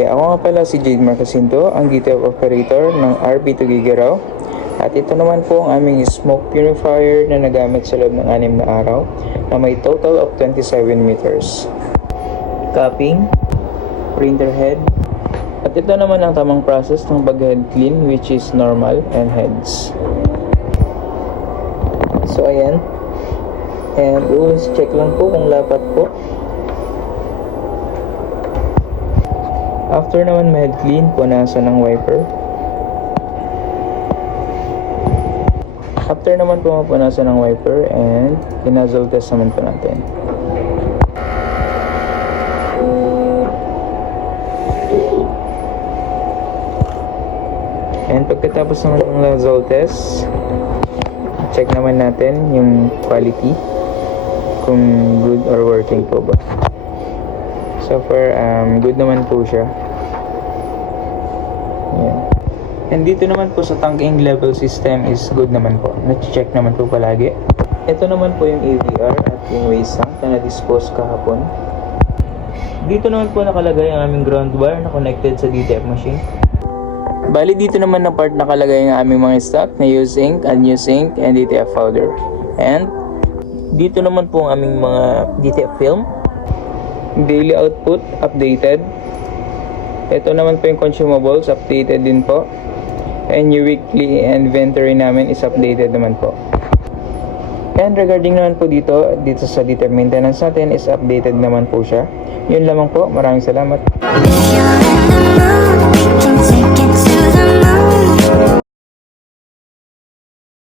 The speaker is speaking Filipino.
Okay, ako nga pala si Jade Marcasinto, ang detail operator ng RB2 Gigaraw. At ito naman po ang aming smoke purifier na nagamit sa loob ng 6 na araw na may total of 27 meters. Capping, printer head, at ito naman ang tamang process ng pag-head clean, which is normal and heads. So ayan, and always check lang po kung lapat po. After naman ma-head clean, punasan ng wiper. After naman po mapunasan ng wiper and pinazole test naman po natin. And pagkatapos naman ng nozzle test, check naman natin yung quality kung good or working po ba. So far, good naman po siya. Yan. And dito naman po sa tanking level system is good naman po. Na-check naman po palagi. Ito naman po yung AVR at yung waste tank na na-dispose kahapon. Dito naman po nakalagay ang aming ground wire na connected sa DTF machine. Bali dito naman na part nakalagay ang aming mga stock na used ink, unused ink, and DTF powder. And dito naman po ang aming mga DTF film. Daily output, updated. Ito naman po yung consumables, updated din po. And yung weekly inventory namin is updated naman po. And regarding naman po dito sa DTF maintenance natin is updated naman po siya. Yun lamang po. Maraming salamat.